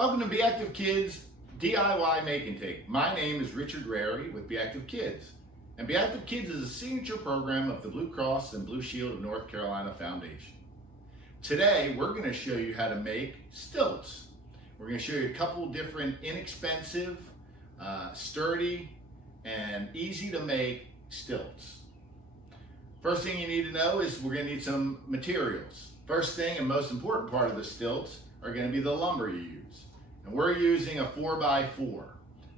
Welcome to Be Active Kids DIY Make and Take. My name is Richard Rairigh with Be Active Kids. And Be Active Kids is a signature program of the Blue Cross and Blue Shield of North Carolina Foundation. Today, we're going to show you how to make stilts. We're going to show you a couple different inexpensive, sturdy, and easy to make stilts. First thing you need to know is we're going to need some materials. First thing and most important part of the stilts are going to be the lumber you use. And we're using a 4x4.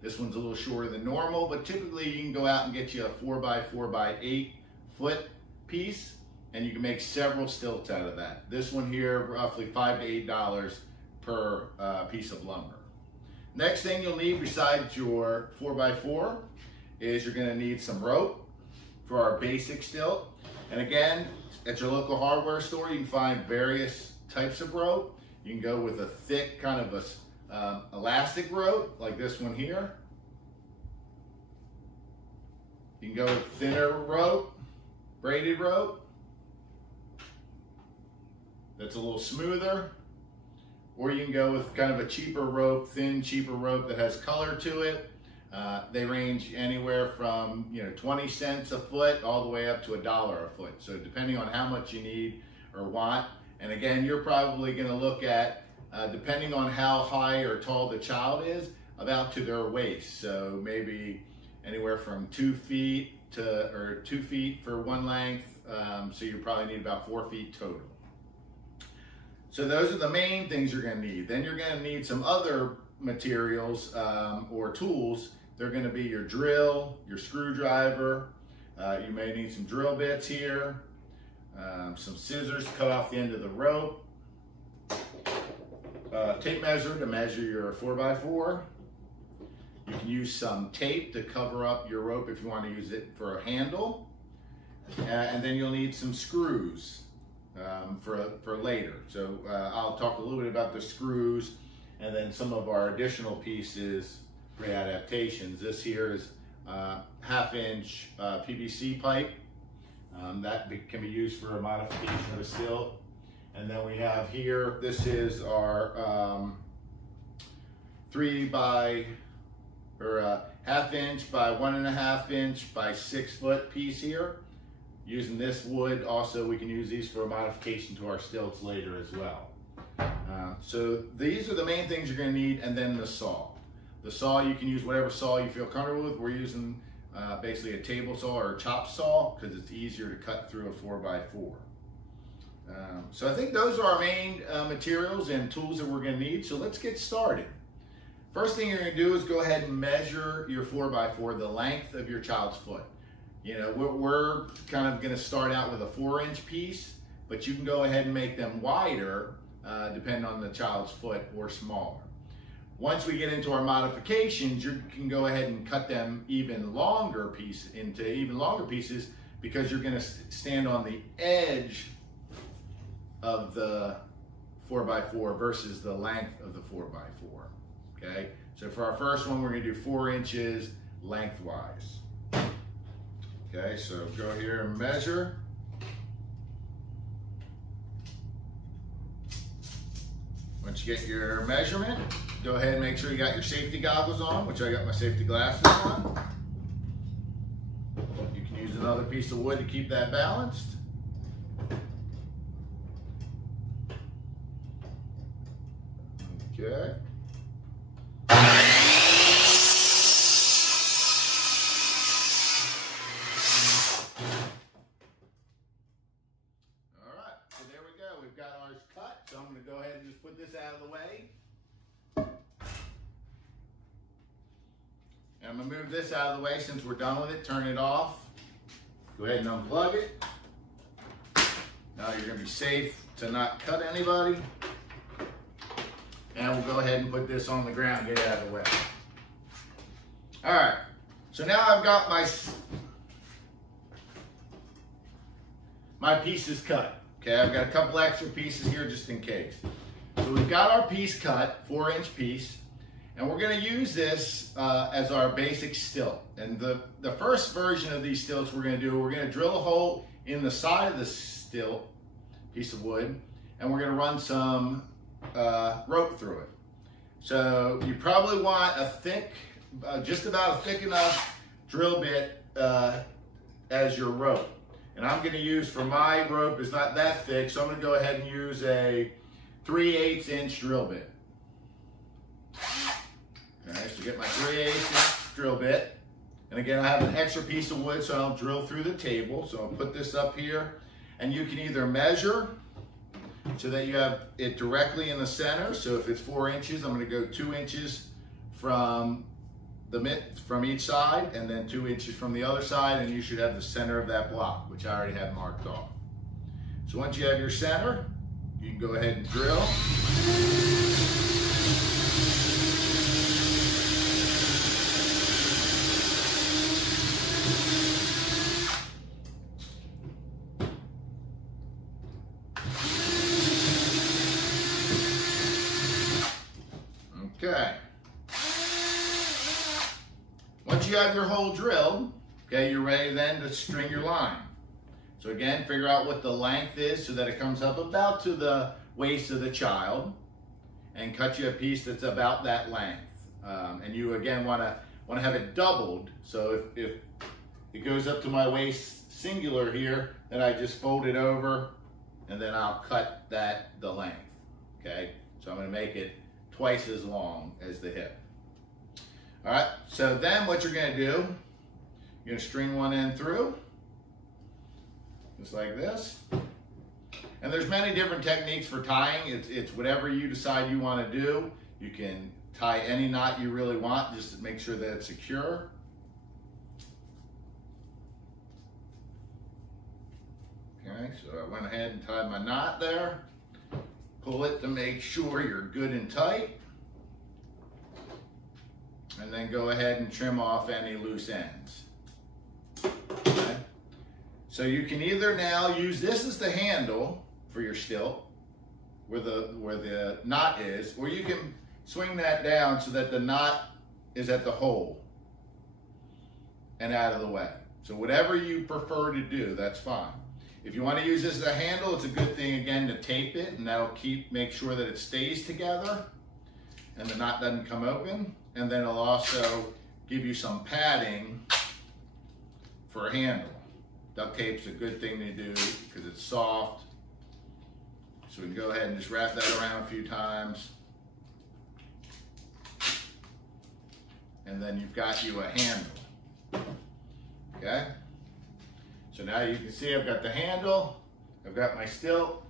This one's a little shorter than normal, but typically you can go out and get you a 4x4x8 foot piece, and you can make several stilts out of that. This one here, roughly $5 to $8 per piece of lumber. Next thing you'll need besides your 4x4 is you're going to need some rope for our basic stilt. And again, at your local hardware store, you can find various types of rope. You can go with a thick kind of a elastic rope like this one here. You can go with thinner rope, braided rope that's a little smoother, or you can go with kind of a cheaper rope, thin, cheaper rope that has color to it. They range anywhere from 20 cents a foot all the way up to $1 a foot. So depending on how much you need or want. And again, you're probably going to look at, depending on how high or tall the child is, about to their waist. So maybe anywhere from 2 feet or 2 feet for one length. So you probably need about 4 feet total. So those are the main things you're going to need. Then you're going to need some other materials or tools. They're going to be your drill, your screwdriver. You may need some drill bits here, some scissors to cut off the end of the rope, tape measure to measure your 4x4. You can use some tape to cover up your rope if you want to use it for a handle. And then you'll need some screws for later. So I'll talk a little bit about the screws and then some of our additional pieces for adaptations. This here is 1/2 inch PVC pipe. That can be used for a modification of a stilt. And then we have here, this is our 1/2 inch by 1.5 inch by 6 foot piece here. Using this wood, also we can use these for a modification to our stilts later as well. So these are the main things you're going to need, and then the saw. The saw, you can use whatever saw you feel comfortable with. We're using basically a table saw or a chop saw because it's easier to cut through a 4x4. So I think those are our main materials and tools that we're going to need. So let's get started. First thing you're going to do is go ahead and measure your 4x4, the length of your child's foot. We're kind of going to start out with a 4-inch piece, but you can go ahead and make them wider depending on the child's foot or smaller. Once we get into our modifications, you can go ahead and cut them even longer pieces because you're going to stand on the edge of the 4x4 versus the length of the 4x4. Okay, so for our first one, we're going to do 4 inches lengthwise. Okay, so go here and measure. Once you get your measurement, go ahead and make sure you got your safety goggles on, which I got my safety glasses on. You can use another piece of wood to keep that balanced. Okay. We've got ours cut, so I'm going to go ahead and just put this out of the way. And I'm going to move this out of the way since we're done with it. Turn it off. Go ahead and unplug it. Now you're going to be safe to not cut anybody. And we'll go ahead and put this on the ground, get it out of the way. All right, so now I've got my pieces cut. Okay, I've got a couple extra pieces here just in case. So we've got our piece cut, 4-inch piece, and we're going to use this as our basic stilt. And the first version of these stilts we're going to drill a hole in the side of the stilt, piece of wood, and we're going to run some rope through it. So you probably want a thick, just about a thick enough drill bit as your rope. And I'm going to use, for my rope is not that thick, so I'm going to go ahead and use a 3/8 inch drill bit. Okay, so get my 3/8 inch drill bit. And again, I have an extra piece of wood so I don't drill through the table. So I'll put this up here, and you can either measure so that you have it directly in the center. So if it's 4 inches, I'm going to go 2 inches from each side, and then 2 inches from the other side, and you should have the center of that block, which I already have marked off. So once you have your center, you can go ahead and drill. Okay. Once you have your hole drilled, okay, you're ready then to string your line. So again, figure out what the length is so that it comes up about to the waist of the child, and cut you a piece that's about that length. And you again want to have it doubled. So if it goes up to my waist singular here, then I just fold it over, and then I'll cut the length. Okay, so I'm going to make it twice as long as the hip. All right, so then what you're going to do, you're going to string one end through, just like this. And there's many different techniques for tying. It's whatever you decide you want to do. You can tie any knot you really want, just to make sure that it's secure. Okay, so I went ahead and tied my knot there. Pull it to make sure you're good and tight. And then go ahead and trim off any loose ends. Okay. So you can either now use this as the handle for your stilt, where the knot is, or you can swing that down so that the knot is at the hole and out of the way. So whatever you prefer to do, that's fine. If you want to use this as a handle, it's a good thing again to tape it, and that'll make sure that it stays together and the knot doesn't come open. And then it'll also give you some padding for a handle. Duct tape's a good thing to do because it's soft. So we can go ahead and just wrap that around a few times. And then you've got you a handle. Okay? So now you can see I've got the handle, I've got my stilt.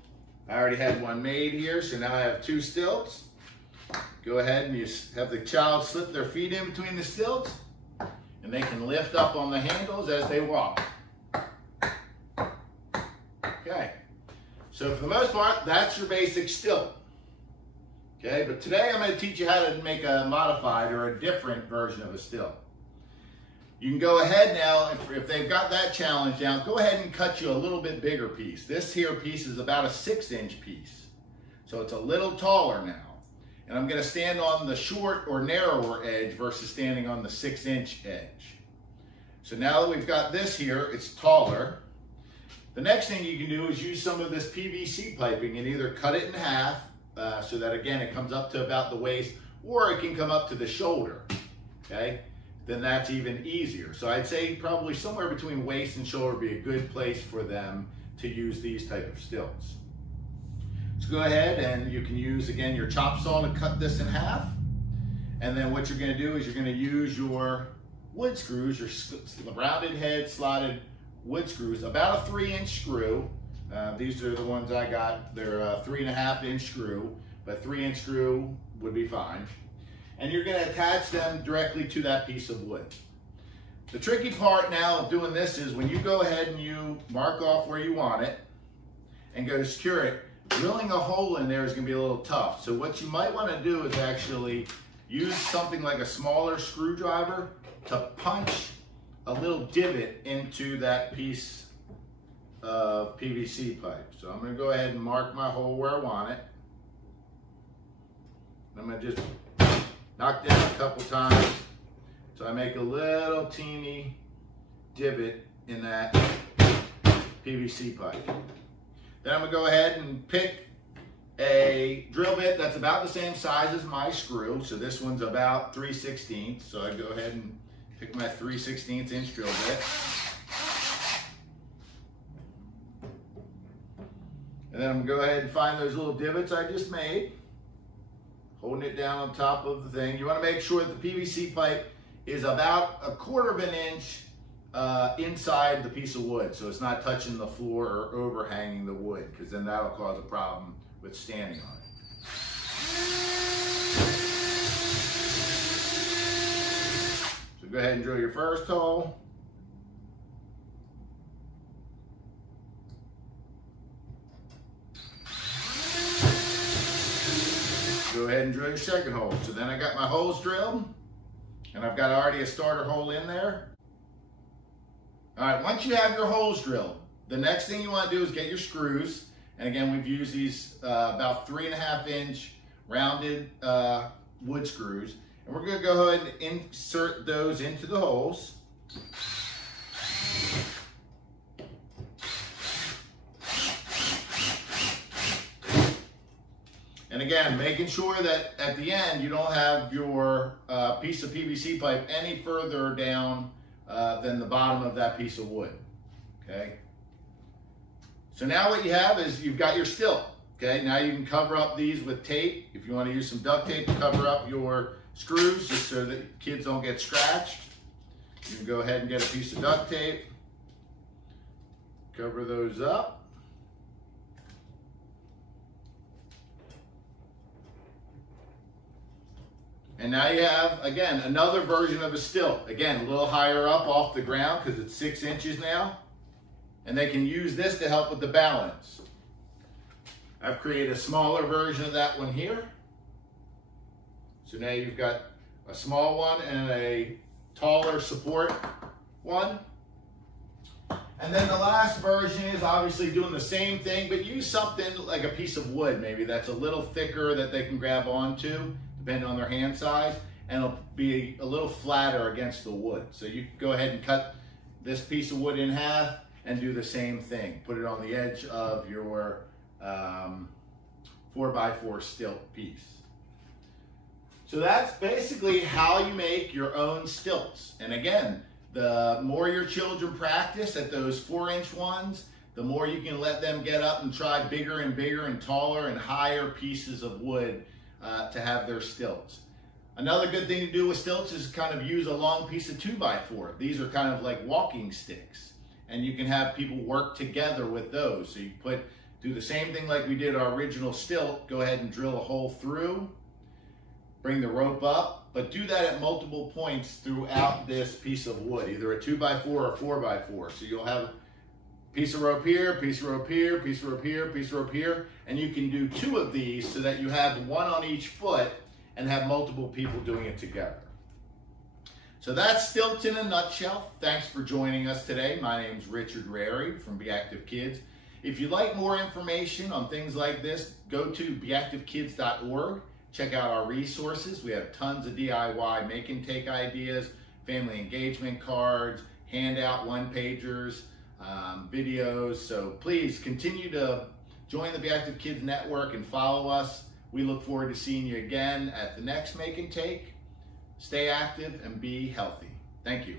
I already had one made here, so now I have 2 stilts. Go ahead and you have the child slip their feet in between the stilts, and they can lift up on the handles as they walk. Okay, so for the most part, that's your basic stilt. Okay, but today I'm going to teach you how to make a modified or a different version of a stilt. You can go ahead now, if they've got that challenge down, go ahead and cut you a little bit bigger piece. This here piece is about a 6-inch piece, so it's a little taller now. And I'm going to stand on the short or narrower edge versus standing on the 6-inch edge. So now that we've got this here, it's taller. The next thing you can do is use some of this PVC piping and either cut it in half so that again it comes up to about the waist, or it can come up to the shoulder. Okay, then that's even easier. So I'd say probably somewhere between waist and shoulder would be a good place for them to use these type of stilts. So go ahead and you can use, again, your chop saw to cut this in half. And then what you're going to do is you're going to use your wood screws, your rounded head slotted wood screws, about a 3-inch screw. These are the ones I got. They're a 3.5-inch screw, but 3-inch screw would be fine. And you're going to attach them directly to that piece of wood. The tricky part now of doing this is when you go ahead and you mark off where you want it and go to secure it, drilling a hole in there is going to be a little tough. So what you might want to do is actually use something like a smaller screwdriver to punch a little divot into that piece of PVC pipe. So I'm going to go ahead and mark my hole where I want it. I'm going to just knock down a couple times so I make a little teeny divot in that PVC pipe. Then I'm going to go ahead and pick a drill bit that's about the same size as my screw. So this one's about 3/16. So I go ahead and pick my 3/16 inch drill bit. And then I'm gonna go ahead and find those little divots I just made. Holding it down on top of the thing. You wanna make sure that the PVC pipe is about 1/4 of an inch inside the piece of wood. So it's not touching the floor or overhanging the wood, because then that'll cause a problem with standing on it. So go ahead and drill your first hole. Go ahead and drill your second hole. So then I got my holes drilled, and I've got already a starter hole in there. All right, once you have your holes drilled, the next thing you want to do is get your screws. And again, we've used these about 3.5 inch rounded wood screws. And we're gonna go ahead and insert those into the holes. And again, making sure that at the end, you don't have your piece of PVC pipe any further down than the bottom of that piece of wood, okay? So now what you have is you've got your stilt, okay? Now you can cover up these with tape. If you want to use some duct tape to cover up your screws just so that kids don't get scratched, you can go ahead and get a piece of duct tape, cover those up. And now you have, again, another version of a stilt. Again, a little higher up off the ground because it's 6 inches now. And they can use this to help with the balance. I've created a smaller version of that one here. So now you've got a small one and a taller support one. And then the last version is obviously doing the same thing, but use something like a piece of wood maybe that's a little thicker that they can grab onto, depending on their hand size, and it'll be a little flatter against the wood. So you can go ahead and cut this piece of wood in half and do the same thing. Put it on the edge of your 4x4 stilt piece. So that's basically how you make your own stilts. And again, the more your children practice at those 4-inch ones, the more you can let them get up and try bigger and bigger and taller and higher pieces of wood to have their stilts. Another good thing to do with stilts is kind of use a long piece of 2x4. These are kind of like walking sticks, and you can have people work together with those. So you do the same thing like we did our original stilt. Go ahead and drill a hole through, bring the rope up, but do that at multiple points throughout this piece of wood, either a 2x4 or 4x4. So you'll have piece of rope here, piece of rope here, piece of rope here, piece of rope here, and you can do 2 of these so that you have one on each foot and have multiple people doing it together. So that's Stilts in a nutshell. Thanks for joining us today. My name's Richard Rairigh from Be Active Kids. If you'd like more information on things like this, go to beactivekids.org. Check out our resources. We have tons of DIY make and take ideas, family engagement cards, handout one-pagers, videos. So please continue to join the Be Active Kids Network and follow us. We look forward to seeing you again at the next Make and Take. Stay active and be healthy. Thank you.